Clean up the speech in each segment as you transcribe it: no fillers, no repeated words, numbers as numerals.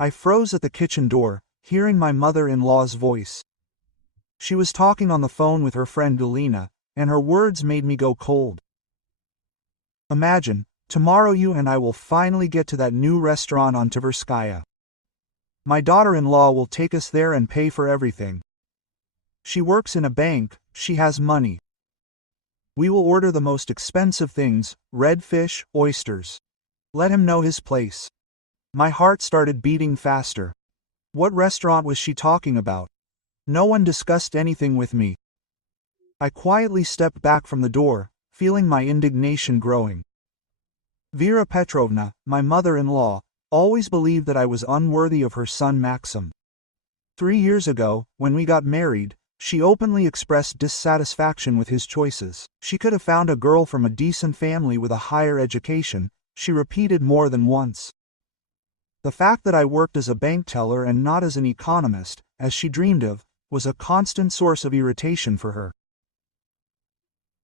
I froze at the kitchen door, hearing my mother-in-law's voice. She was talking on the phone with her friend Galina, and her words made me go cold. Imagine, tomorrow you and I will finally get to that new restaurant on Tverskaya. My daughter-in-law will take us there and pay for everything. She works in a bank, she has money. We will order the most expensive things, red fish, oysters. Let him know his place. My heart started beating faster. What restaurant was she talking about? No one discussed anything with me. I quietly stepped back from the door, feeling my indignation growing. Vera Petrovna, my mother-in-law, always believed that I was unworthy of her son Maxim. 3 years ago, when we got married, she openly expressed dissatisfaction with his choices. She could have found a girl from a decent family with a higher education, she repeated more than once. The fact that I worked as a bank teller and not as an economist, as she dreamed of, was a constant source of irritation for her.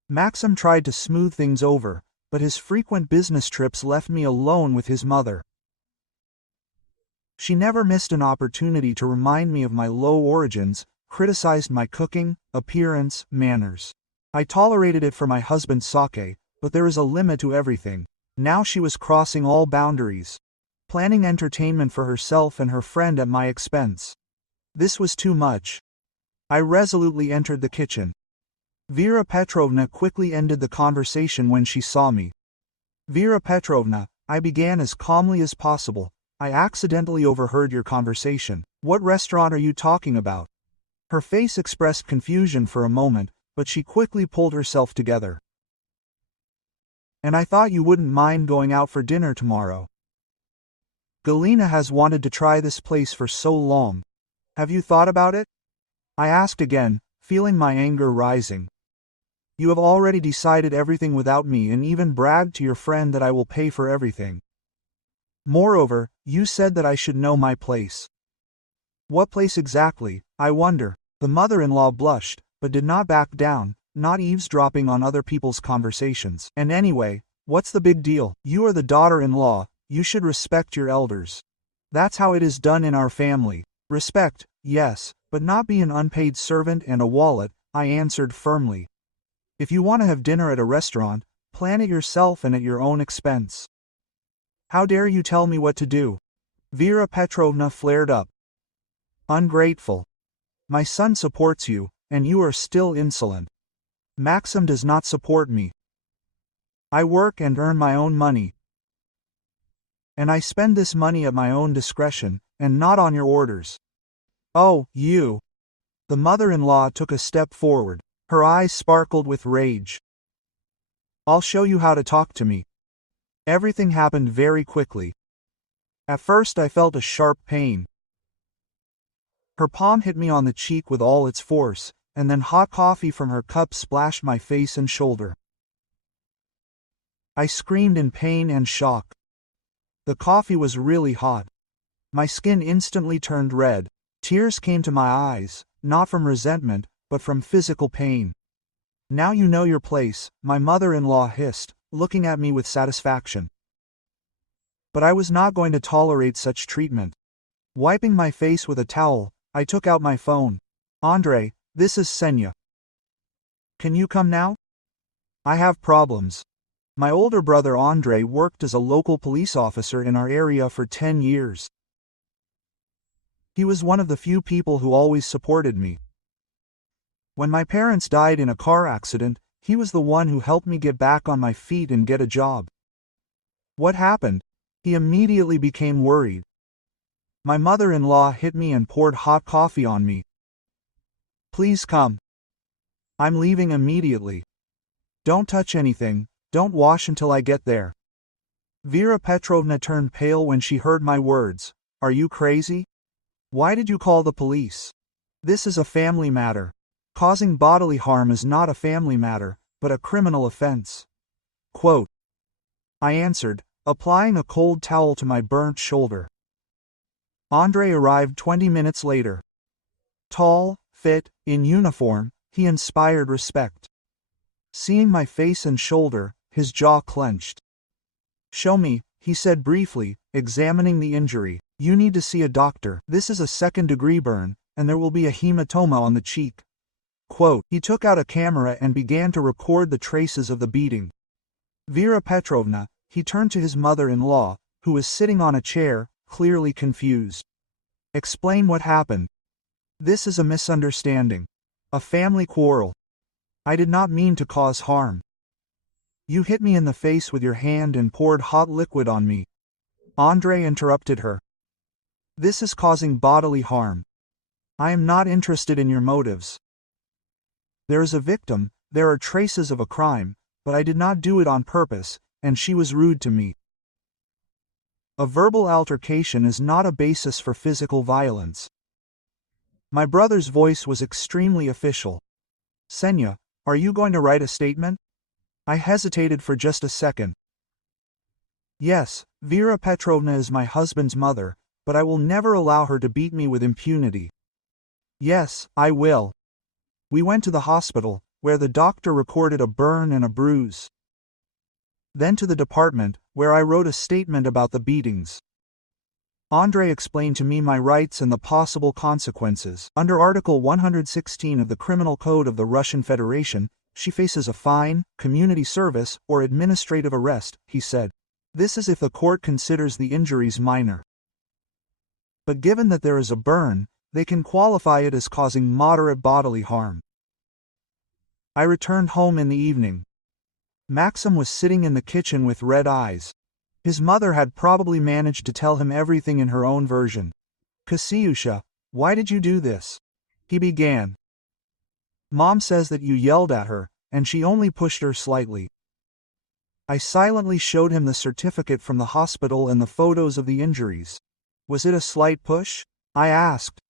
Maxim tried to smooth things over, but his frequent business trips left me alone with his mother. She never missed an opportunity to remind me of my low origins, criticized my cooking, appearance, manners. I tolerated it for my husband Sake, but there is a limit to everything. Now she was crossing all boundaries, planning entertainment for herself and her friend at my expense. This was too much. I resolutely entered the kitchen. Vera Petrovna quickly ended the conversation when she saw me. Vera Petrovna, I began as calmly as possible. I accidentally overheard your conversation. What restaurant are you talking about? Her face expressed confusion for a moment, but she quickly pulled herself together. And I thought you wouldn't mind going out for dinner tomorrow. Galina has wanted to try this place for so long. Have you thought about it? I asked again, feeling my anger rising. You have already decided everything without me and even bragged to your friend that I will pay for everything. Moreover, you said that I should know my place. What place exactly, I wonder? The mother-in-law blushed, but did not back down, not eavesdropping on other people's conversations. And anyway, what's the big deal? You are the daughter-in-law, you should respect your elders. That's how it is done in our family. Respect, yes, but not be an unpaid servant and a wallet, I answered firmly. If you want to have dinner at a restaurant, plan it yourself and at your own expense. How dare you tell me what to do? Vera Petrovna flared up. Ungrateful. My son supports you, and you are still insolent. Maxim does not support me. I work and earn my own money. And I spend this money at my own discretion, and not on your orders. Oh, you! The mother-in-law took a step forward. Her eyes sparkled with rage. I'll show you how to talk to me. Everything happened very quickly. At first I felt a sharp pain. Her palm hit me on the cheek with all its force, and then hot coffee from her cup splashed my face and shoulder. I screamed in pain and shock. The coffee was really hot. My skin instantly turned red. Tears came to my eyes, not from resentment, but from physical pain. Now you know your place, my mother-in-law hissed, looking at me with satisfaction. But I was not going to tolerate such treatment. Wiping my face with a towel, I took out my phone. Andre, this is Senya. Can you come now? I have problems. My older brother Andre worked as a local police officer in our area for 10 years. He was one of the few people who always supported me. When my parents died in a car accident, he was the one who helped me get back on my feet and get a job. What happened? He immediately became worried. My mother-in-law hit me and poured hot coffee on me. Please come. I'm leaving immediately. Don't touch anything, don't wash until I get there. Vera Petrovna turned pale when she heard my words. Are you crazy? Why did you call the police? This is a family matter. Causing bodily harm is not a family matter, but a criminal offense. Quote. I answered, applying a cold towel to my burnt shoulder. Andre arrived 20 minutes later. Tall, fit, in uniform, he inspired respect. Seeing my face and shoulder, his jaw clenched. Show me, he said briefly, examining the injury. You need to see a doctor. This is a second-degree burn, and there will be a hematoma on the cheek. Quote, he took out a camera and began to record the traces of the beating. Vera Petrovna, he turned to his mother-in-law, who was sitting on a chair, clearly confused. Explain what happened. This is a misunderstanding. A family quarrel. I did not mean to cause harm. You hit me in the face with your hand and poured hot liquid on me. Andrei interrupted her. This is causing bodily harm. I am not interested in your motives. There is a victim, there are traces of a crime, but I did not do it on purpose, and she was rude to me. A verbal altercation is not a basis for physical violence. My brother's voice was extremely official. Senya, are you going to write a statement? I hesitated for just a second. Yes, Vera Petrovna is my husband's mother, but I will never allow her to beat me with impunity. Yes, I will. We went to the hospital, where the doctor recorded a burn and a bruise. Then to the department, where I wrote a statement about the beatings. Andrei explained to me my rights and the possible consequences. Under Article 116 of the Criminal Code of the Russian Federation, she faces a fine, community service, or administrative arrest, he said. This is if the court considers the injuries minor. But given that there is a burn, they can qualify it as causing moderate bodily harm. I returned home in the evening. Maxim was sitting in the kitchen with red eyes. His mother had probably managed to tell him everything in her own version. Kasyusha, why did you do this? He began. Mom says that you yelled at her, and she only pushed her slightly. I silently showed him the certificate from the hospital and the photos of the injuries. Was it a slight push? I asked.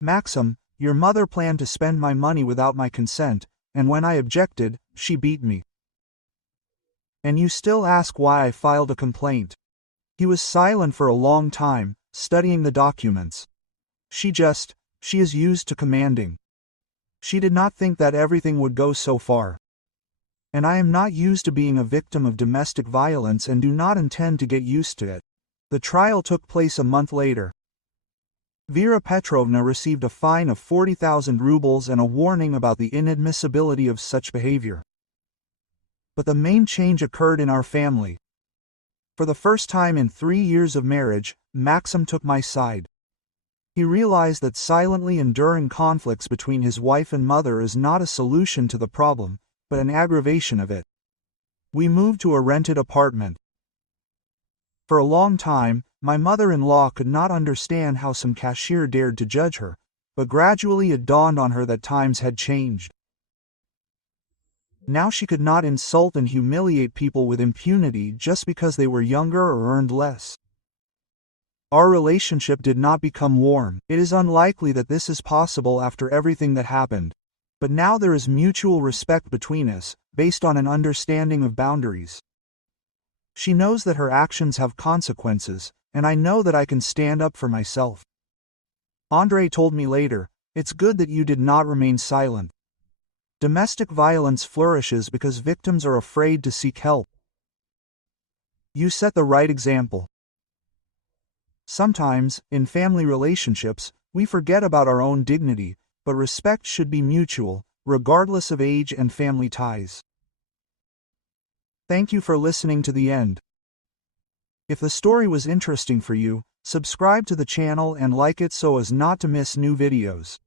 Maxim, your mother planned to spend my money without my consent, and when I objected, she beat me. And you still ask why I filed a complaint. He was silent for a long time, studying the documents. She is used to commanding. She did not think that everything would go so far. And I am not used to being a victim of domestic violence and do not intend to get used to it. The trial took place a month later. Vera Petrovna received a fine of 40,000 rubles and a warning about the inadmissibility of such behavior. But the main change occurred in our family. For the first time in 3 years of marriage, Maxim took my side. He realized that silently enduring conflicts between his wife and mother is not a solution to the problem, but an aggravation of it. We moved to a rented apartment. For a long time, my mother-in-law could not understand how some cashier dared to judge her, but gradually it dawned on her that times had changed. Now she could not insult and humiliate people with impunity just because they were younger or earned less. Our relationship did not become warm. It is unlikely that this is possible after everything that happened. But now there is mutual respect between us, based on an understanding of boundaries. She knows that her actions have consequences, and I know that I can stand up for myself. Andrei told me later, it's good that you did not remain silent. Domestic violence flourishes because victims are afraid to seek help. You set the right example. Sometimes, in family relationships, we forget about our own dignity, but respect should be mutual, regardless of age and family ties. Thank you for listening to the end. If the story was interesting for you, subscribe to the channel and like it so as not to miss new videos.